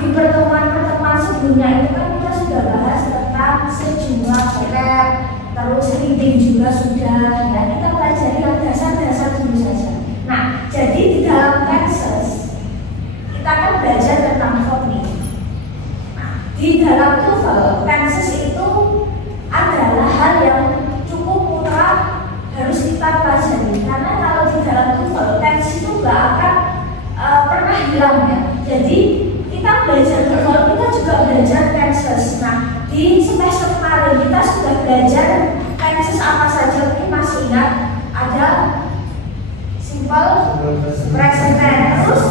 di pertemuan-pertemuan sebelumnya itu kan kita sudah bahas tentang sejumlah verb, terus reading juga sudah, ya kita pelajari yang dasar-dasar dulu saja. Nah, jadi di dalam tenses kita kan belajar tentang phoneme. Nah, di dalam TOEFL tenses itu adalah hal yang cukup mutlak harus kita pelajari, karena kalau di dalam TOEFL tenses itu nggak akan pernah hilang ya. Jadi kita belajar TOEFL, kita juga belajar tenses. Nah, di semester kemarin kita sudah belajar tenses apa saja, mungkin masih ingat ada simple present tense, terus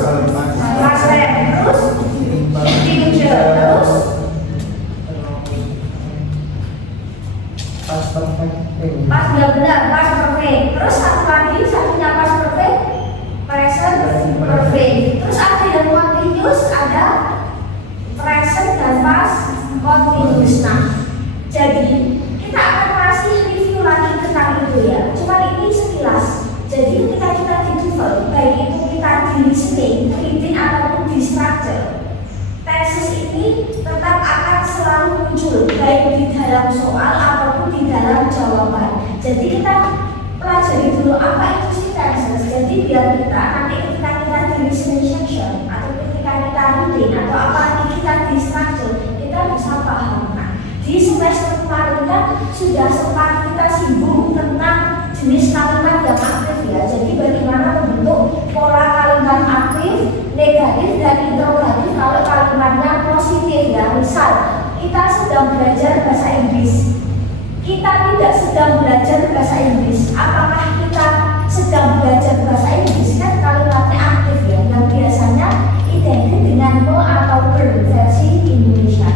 past tense, terus future, terus past perfect, past perfect, terus satu lagi satunya past perfect, present perfect, terus ada yang continuous, ada present dan past continuous. Nah, jadi kita akan kasih review lagi tentang itu ya. Cuma ini sekilas. Jadi ketika kita di TOEFL, baik itu kita di listening, reading ataupun di structure, tenses ini tetap akan selalu muncul baik di dalam soal ataupun di dalam jawaban. Jadi kita pelajari dulu apa itu sih tenses. Jadi biar kita nanti ketika kita di listening section atau ketika kita reading atau apalagi kita di structure, kita bisa paham. Nah, di semester kemarin kan sudah sempat kita singgung tentang jenis kalimat yang aktif ya. Jadi bagaimana membentuk pola kalimat aktif, negatif, dan interrogatif kalau kalimatnya positif ya. Misal kita sedang belajar bahasa Inggris, kita tidak sedang belajar bahasa Inggris. Apakah kita sedang belajar bahasa Inggris? Kan kalimatnya aktif ya, yang biasanya identik dengan mo atau ber versi Indonesia.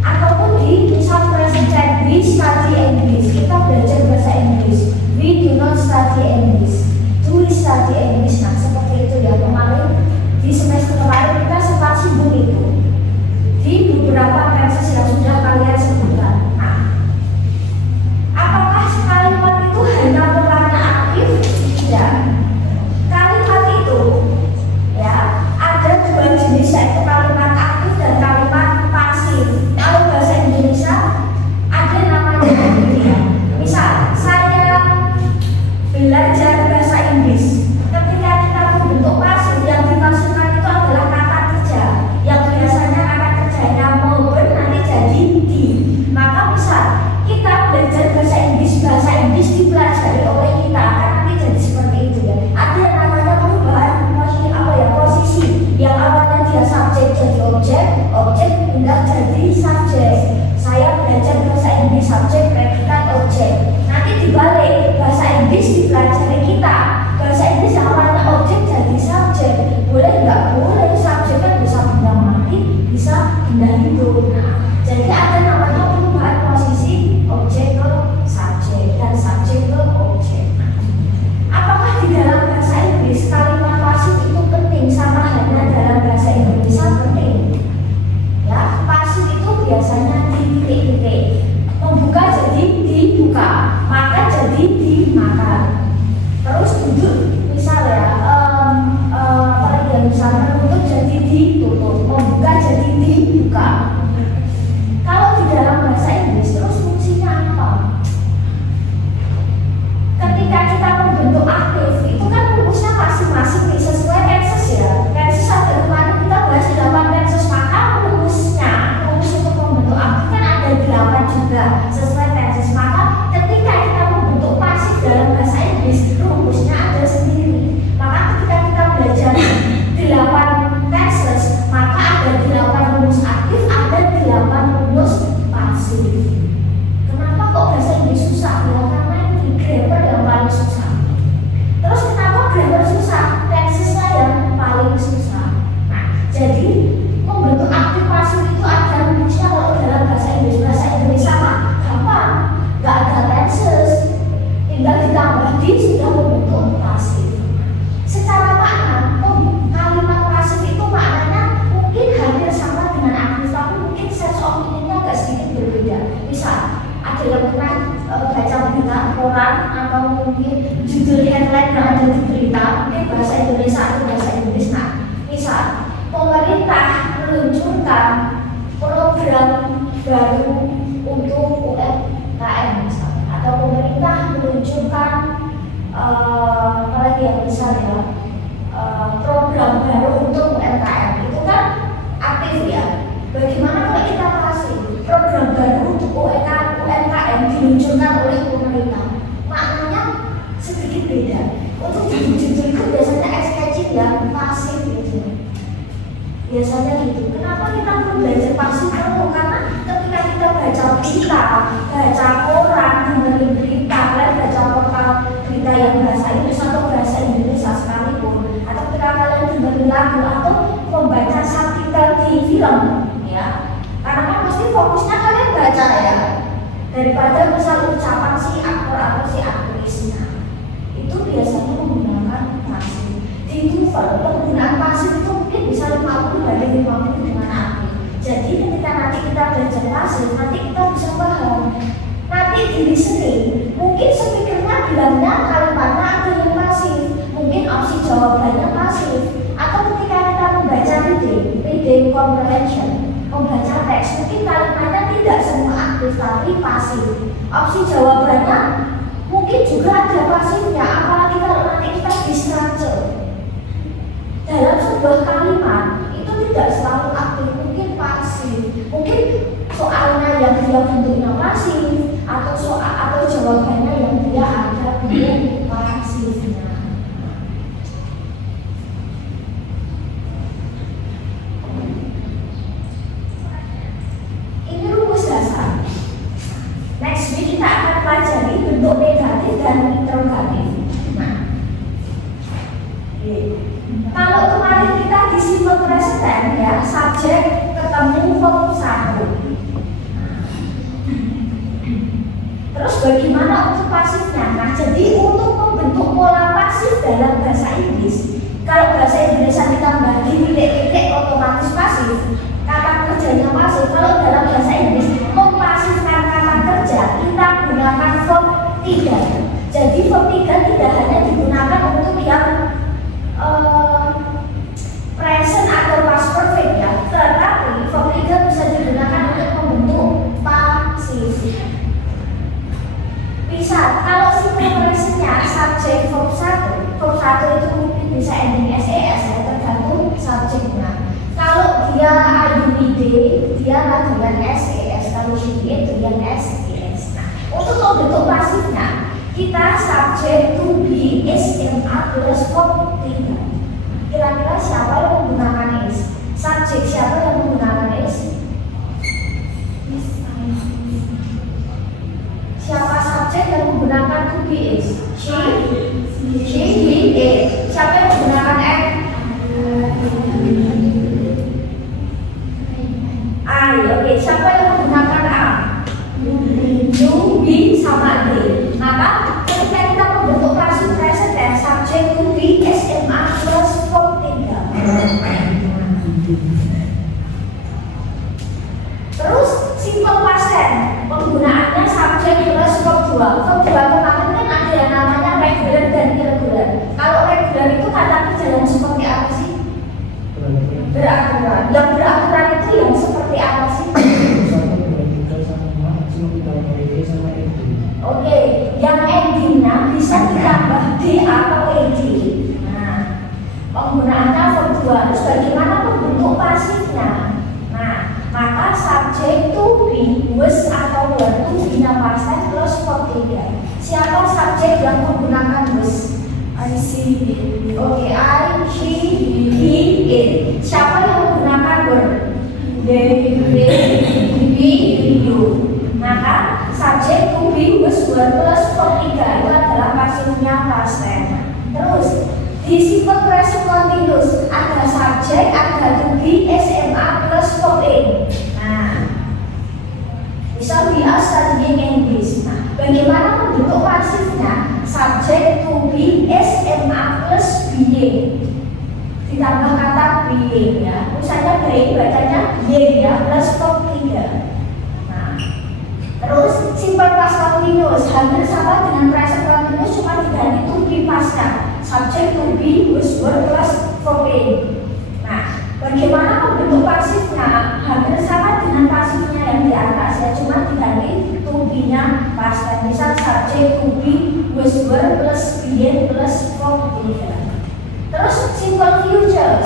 Ataupun di misal present tense, we study English, kita belajar bahasa Inggris. We do not study English, do we study English. Nah, seperti itu ya. Kemarin di semester kemarin kita sempat singgung itu di beberapa tenses yang sudah kalian sebutkan. Nah, apakah kalimat itu hanya polanya aktif? Tidak. Kalimat itu ya ada dua jenis, yaitu kalimat aktif dan kalimat pasif. Kalau bahasa Indonesia ada namanya begini ya. Misal saya belajar bahasa Inggris. Ketika kita membentuk pasif, yang dimaksudkan itu adalah kata kerja yang biasanya kata kerjanya mau nanti jadi di. Maka misal kita belajar bahasa Inggris dipelajari oleh kita akan nanti jadi seperti itu ya. Ada yang namanya perubahan posisi yang awalnya dia subjek jadi objek pindah jadi subjek. Saya belajar bahasa Inggris subjek, predikat, objek. Nanti dibalik, bahasa Inggris dipelajari kita, bahasa Inggris yang awalnya objek jadi subjek. Boleh nggak? Boleh. Subjek kan bisa pindah mati, bisa pindah hidup. Nah, jadi ada namanya perubahan posisi objek ke subjek dan subjek ke objek. Apakah di dalam bahasa Inggris kalimat pasif itu penting sama halnya dalam bahasa Indonesia? Penting. Ya, pasif itu biasanya di titik-titik. Membuka jadi dibuka, makan jadi dimakan. Terus duduk misalnya misalnya menutup jadi ditutup, membuka jadi dibuka. Kalau di dalam bahasa Inggris terus fungsinya apa? Ketika kita membentuk aktif, itu kan rumusnya masing-masing nih, sesuai tenses ya. Tenses ada kemarin kita bahas 8 tenses, maka rumus untuk membentuk aktif kan ada 8 juga sesuai tenses. Maka ketika kita membentuk pasif dalam bahasa Inggris, rumusnya ada sendiri. Maka ketika kita belajar 8 tenses, maka ada 8 rumus aktif, ada 8 rumus pasif. Kenapa kok bahasa Inggris susah? Ya karena ini grammar yang paling susah. Terus kenapa grammar susah? Tensesnya yang paling susah. Nah, jadi membentuk aktif pasif itu ada rumusnya. Kalau dalam bahasa Indonesia mah gampang, nggak ada tenses, tinggal ditambah di sudah membentuk pasif. Secara makna, kalimat pasif itu maknanya mungkin hampir sama dengan aktif, tapi mungkin sense of meaning-nya agak sedikit berbeda. Misal ada yang pernah baca berita koran atau mungkin judul headline yang ada di berita, mungkin bahasa Indonesia atau bahasa Inggris. Nah, misal pemerintah meluncurkan program baru untuk UMKM misalnya, atau pemerintah meluncurkan apalagi yang misalnya program baru untuk UMKM, itu kan aktif ya. Bagaimana kalau kita kasih program baru untuk UMKM diluncurkan oleh pemerintah, maknanya sedikit beda. Untuk judul-judul itu biasanya eye-catching ya, pasif gitu. Biasanya gitu. Kenapa kita perlu belajar pasif dulu? Karena ketika kita baca berita, baca koran, dengerin berita, kalian baca portal berita yang bahasa Inggris atau bahasa Indonesia sekalipun, atau ketika kalian dengerin lagu atau membaca subtitle di film, ya, karena kan pasti fokusnya kalian baca ya, daripada misal ucapan si aktor atau si aktrisnya. Itu biasanya menggunakan pasif. Di TOEFL penggunaan pasif itu mungkin bisa 50/50 dengan aktif. Jadi ketika nanti kita belajar pasif, nanti kita bisa paham. Nanti di listening, mungkin speakernya bilangnya kalimatnya ada yang pasif, mungkin opsi jawabannya pasif. Atau ketika kita membaca reading comprehension, membaca teks, mungkin kalimatnya tidak semua aktif tapi pasif. Opsi jawabannya mungkin juga ada pasifnya, apalagi kalau nanti kita di-structure. Dalam sebuah kalimat itu tidak selalu aktif, mungkin pasif. Mungkin soalnya yang dia bentuknya pasif, atau jawabannya yang dia ada bentuk pasifnya. Ini rumus dasar. Next week kita akan pelajari bentuk negatif dan interrogatif. Kalau kemarin kita di simple present ya, subjek ketemu verb satu. Terus bagaimana untuk pasifnya? Nah, jadi untuk membentuk pola pasif dalam bahasa Inggris, kalau bahasa Indonesia ditambah titik-titik otomatis pasif, kata kerjanya pasif. Kalau dalam bahasa Inggris mempasifkan kata kerja, kita gunakan verb 3. Jadi verb 3 tidak hanya digunakan untuk yang present atau past perfect ya, tetapi verb 3 bisa digunakan untuk membentuk pasif. Bisa, kalau simple presentnya subjek verb 1 itu mungkin bisa ending SES ya, tergantung subjeknya. Kalau dia IUPD, dia dengan SES, kalau she dengan SES. Nah, untuk membentuk pasifnya, kita subjek to be is in plus verb 3. Kira-kira siapa yang menggunakan is? Subjek siapa yang menggunakan is? Siapa subjek yang menggunakan to be is? She, he, it. Siapa yang menggunakan am? I. Oke, siapa yang menggunakan am? You, be, sama they. Maka ketika kita membentuk pasif present tense, subjek to be is in plus verb 3. Terus simple past tense, penggunaannya subjek plus verb 2. Verb 2 kemarin kan ada yang namanya regular dan irregular. Kalau regular itu kata kerja yang seperti apa sih? Beraturan. Yang beraturan itu yang seperti apa sih? Oke, yang endingnya bisa ditambah D atau ED. Nah, penggunaannya verb 2. Terus bagaimana membentuk pasifnya? Nah, maka subjek to be, was atau were to be-nya past tense plus verb 3. Siapa subjek yang menggunakan was? I, she, it. Oke, I, she, he, it. Siapa yang menggunakan were? They, we, you. Maka subjek to be, was, were plus verb 3 itu adalah pasifnya past tense. Terus di simple present continuous ada subjek, ada to be, SMA plus verb in. Nah, misal we are studying English. Nah, bagaimana membentuk pasifnya? Subjek to be, SMA plus being. Ditambah kata being ya. Misalnya being bacanya being ya plus verb 3. Nah, terus simple past continuous hampir sama dengan present continuous, cuma diganti to be pasnya. Subject to be, was, were plus verb in. Nah, Bagaimana membentuk pasifnya? Hampir sama dengan pasifnya yang di atas ya, cuma diganti to be-nya past. Misal subject to be was were plus being plus verb 3. Terus simple future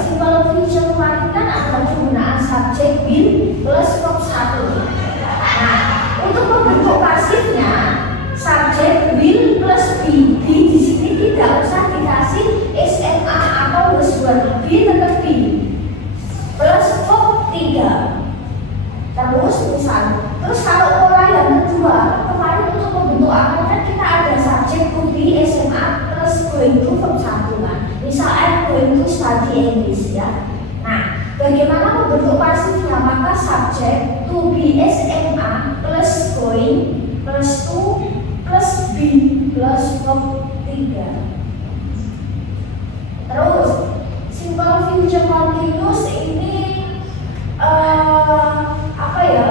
kemarin kan ada penggunaan subject been plus verb 1. Nah, untuk membentuk pasifnya subject will plus be di sini tidak usah dikasih SMA atau was were, be tetap be plus verb 3. Terus kalau pola yang kedua kemarin untuk membentuk akan kan kita ada subject to be SMA plus going to verb 1 kan. Misal I'm going to study English ya. Nah, bagaimana membentuk pasifnya? Maka subject to be SMA plus going plus to plus be plus verb 3. Terus simple future continuous ini apa ya?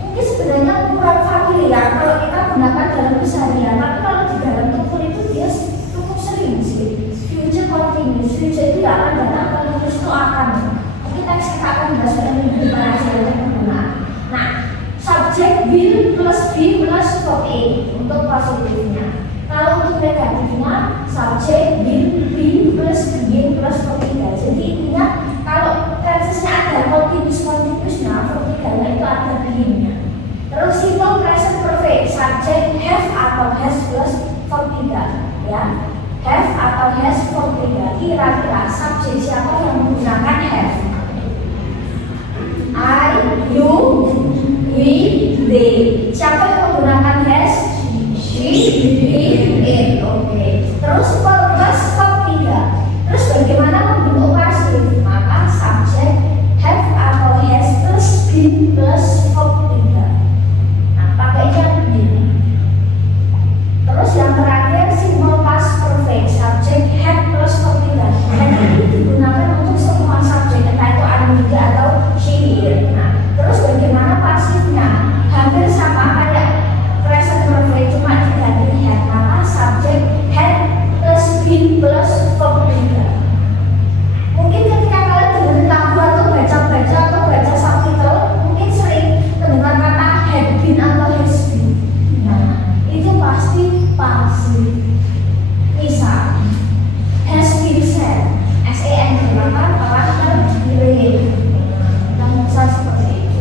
Mungkin sebenarnya kurang familiar kalau kita gunakan dalam keseharian, tapi kalau di dalam tutur itu dia cukup sering sih. Future continuous, future itu akan datang, continuous itu akan. Mungkin next kita akan bahas lebih banyak penggunaan. Nah, subject will plus be plus verb a untuk positifnya. Kalau untuk negatifnya, subject will be plus being plus verb 3. Jadi intinya kalau tensesnya ada continuous-nya, verb 3 itu ada being-nya. Terus simple present perfect, subject have atau has plus verb 3 ya. Have atau has verb 3. Kira-kira subjek siapa yang menggunakan have? I, you, we, they. Siapa yang menggunakan has? She, he, it. Oke. Terus plus verb 3. Terus bagaimana membentuk pasif? Maka subject have atau has plus been plus verb 3. Nah, pakainya begini. Terus yang terakhir simple past perfect, subject have plus verb 3. Dan ini digunakan untuk semua subjek, entah itu Ananda atau she, it. Nah, terus bagaimana pasifnya? Hampir sama kayak present perfect, cuma diganti had. Maka subject had plus been plus verb 3. Mungkin ketika kalian dengar lagu atau baca-baca atau baca subtitle, mungkin sering mendengar kata had been atau has been. Nah, itu pasti pasif. Misal has been said, SAN, maka akan terpilih. Kita misal seperti itu.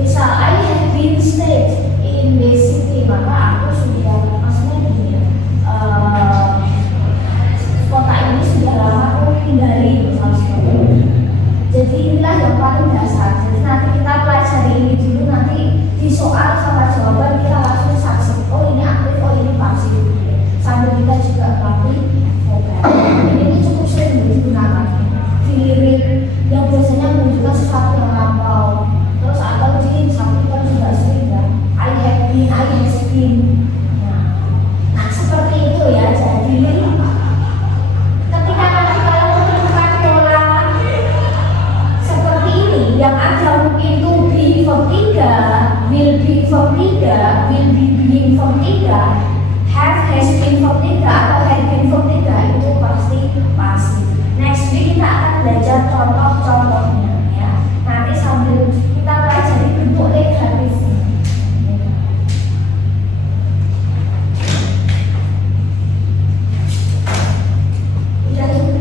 Misal I have been stayed in the city, maka aku sudah, maksudnya begini, kota ini sudah lama aku hindari, misalnya seperti itu. Jadi inilah yang paling dasar. Jadi nanti kita pelajari ini dulu, nanti di soal sama jawaban kita langsung saksi. Oh ini aktif, oh ini pasif. Sambil kita juga melatih vokal. Ini cukup sering digunakan. Dilirik yang biasanya menunjukkan sesuatu yang lampau. Terus atau di subtitle juga sering ya. I have been, I has been. Nah seperti itu ya. Jadi ketika nanti kalian menemukan pola seperti ini yang ada mungkin to be verb 3, will be verb 3, will be being verb 3, have has been verb 3 atau had been verb 3, itu pasti pasif. Next week kita akan belajar contoh-contohnya ya. Nanti sambil kita pelajari bentuk negatif. Udah cukup.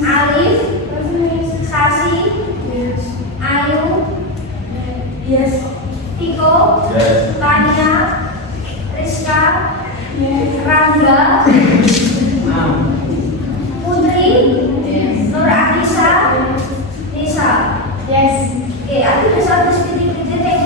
Alif, Sasi, Oke, aku udah sampai titik-titik